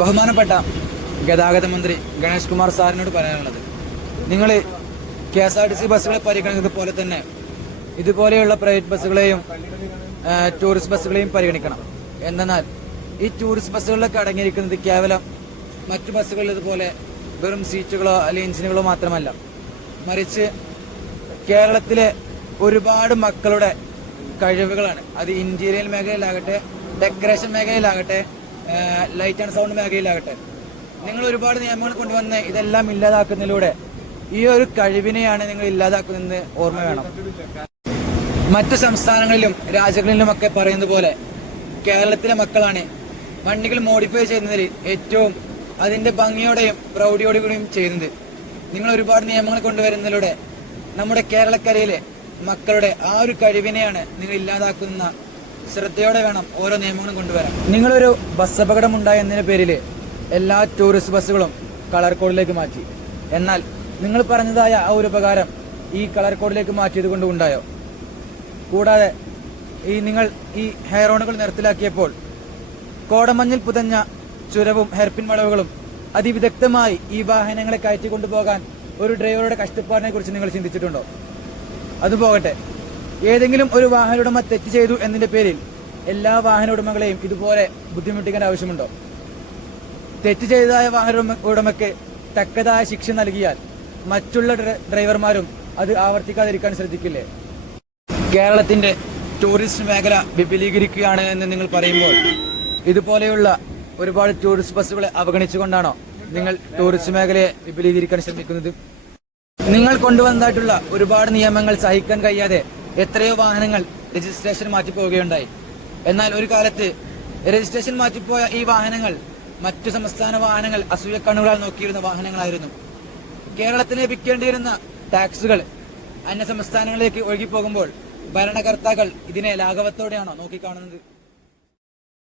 ബഹുമാനപ്പെട്ട ഗതാഗത മന്ത്രി ഗണേഷ് കുമാർ സാറിനോട് പറയാനുള്ളത്, നിങ്ങൾ KSRTC ബസ്സുകളെ പരിഗണിക്കുന്നത് പോലെ തന്നെ ഇതുപോലെയുള്ള പ്രൈവറ്റ് ബസ്സുകളെയും ടൂറിസ്റ്റ് ബസ്സുകളെയും പരിഗണിക്കണം. എന്നാൽ ഈ ടൂറിസ്റ്റ് ബസ്സുകളിലൊക്കെ അടങ്ങിയിരിക്കുന്നത് കേവലം മറ്റു ബസ്സുകളിലേതുപോലെ വെറും സീറ്റുകളോ അല്ലെങ്കിൽ എഞ്ചിനുകളോ മാത്രമല്ല, മറിച്ച് കേരളത്തിലെ ഒരുപാട് മക്കളുടെ കഴിവുകളാണ്. അത് ഇന്റീരിയർ മേഖലയിലാകട്ടെ, ഡെക്കറേഷൻ മേഖലയിലാകട്ടെ, ലൈറ്റ് ആൻഡ് സൗണ്ട് മേഖലയിലാകട്ടെ, നിങ്ങൾ ഒരുപാട് നിയമങ്ങൾ കൊണ്ടുവന്ന് ഇതെല്ലാം ഇല്ലാതാക്കുന്നതിലൂടെ ഈ ഒരു കഴിവിനെയാണ് നിങ്ങൾ ഇല്ലാതാക്കുന്നതെന്ന് ഓർമ്മ വേണം. മറ്റു സംസ്ഥാനങ്ങളിലും രാജ്യങ്ങളിലുമൊക്കെ പറയുന്നത് പോലെ കേരളത്തിലെ മക്കളാണ് വണ്ടികൾ മോഡിഫൈ ചെയ്യുന്നതിൽ ഏറ്റവും അതിന്റെ ഭംഗിയോടെയും പ്രൗഢിയോടെയും ചെയ്യുന്നത്. നിങ്ങൾ ഒരുപാട് നിയമങ്ങൾ കൊണ്ടുവരുന്നതിലൂടെ നമ്മുടെ കേരളക്കരയിലെ മക്കളുടെ ആ ഒരു കഴിവിനെയാണ് നിങ്ങൾ ഇല്ലാതാക്കുന്ന. ശ്രദ്ധയോടെ വേണം ഓരോ നിയമങ്ങളും കൊണ്ടുവരാൻ. നിങ്ങളൊരു ബസ് അപകടം ഉണ്ടായ എന്നതിന്റെ പേരിൽ എല്ലാ ടൂറിസ്റ്റ് ബസ്സുകളും കളർ കോഡിലേക്ക് മാറ്റി. എന്നാൽ നിങ്ങൾ പറഞ്ഞതായ ആ ഒരു ഉപകാരം ഈ കളർ കോഡിലേക്ക് മാറ്റിയത് കൊണ്ട് ഉണ്ടായോ? കൂടാതെ നിങ്ങൾ ഈ ഹെയർ ഓണുകൾ നിർത്തലാക്കിയപ്പോൾ കോടമഞ്ഞിൽ പുതഞ്ഞ ചുരവും ഹെയർപിൻ വളവുകളും അതിവിദഗ്ധമായി ഈ വാഹനങ്ങളെ കയറ്റിക്കൊണ്ടുപോകാൻ ഒരു ഡ്രൈവറുടെ കഷ്ടപ്പാടിനെ കുറിച്ച് നിങ്ങൾ ചിന്തിച്ചിട്ടുണ്ടോ? അതുപോകട്ടെ, ഏതെങ്കിലും ഒരു വാഹന ഉടമ തെറ്റ് ചെയ്തു എന്നതിന്റെ പേരിൽ എല്ലാ വാഹന ഉടമകളെയും ഇതുപോലെ ബുദ്ധിമുട്ടിക്കേണ്ട ആവശ്യമുണ്ടോ? തെറ്റ് ചെയ്തതായ വാഹന ഉടമയ്ക്ക് തക്കതായ ശിക്ഷ നൽകിയാൽ മറ്റുള്ള ഡ്രൈവർമാരും അത് ആവർത്തിക്കാതിരിക്കാൻ ശ്രദ്ധിക്കില്ലേ? കേരളത്തിന്റെ ടൂറിസ്റ്റ് മേഖല വിപുലീകരിക്കുകയാണ് എന്ന് നിങ്ങൾ പറയുമ്പോൾ ഇതുപോലെയുള്ള ഒരുപാട് ടൂറിസ്റ്റ് ബസ്സുകളെ അവഗണിച്ചുകൊണ്ടാണോ നിങ്ങൾ ടൂറിസ്റ്റ് മേഖലയെ വിപുലീകരിക്കാൻ ശ്രമിക്കുന്നത്? നിങ്ങൾ കൊണ്ടുവന്നതായിട്ടുള്ള ഒരുപാട് നിയമങ്ങൾ സഹിക്കാൻ കഴിയാതെ എത്രയോ വാഹനങ്ങൾ രജിസ്ട്രേഷൻ മാറ്റിപ്പോവുകയുണ്ടായി. എന്നാൽ ഒരു കാലത്ത് രജിസ്ട്രേഷൻ മാറ്റിപ്പോയ ഈ വാഹനങ്ങൾ മറ്റു സംസ്ഥാന വാഹനങ്ങൾ അസൂയക്കണ്ണുകളാൽ നോക്കിയിരുന്ന വാഹനങ്ങളായിരുന്നു. കേരളത്തിന് ലഭിക്കേണ്ടിയിരുന്ന ടാക്സുകൾ അന്യ സംസ്ഥാനങ്ങളിലേക്ക് ഒഴുകിപ്പോകുമ്പോൾ ഭരണകർത്താക്കൾ ഇതിനെ ലാഘവത്തോടെയാണോ നോക്കിക്കാണുന്നത്?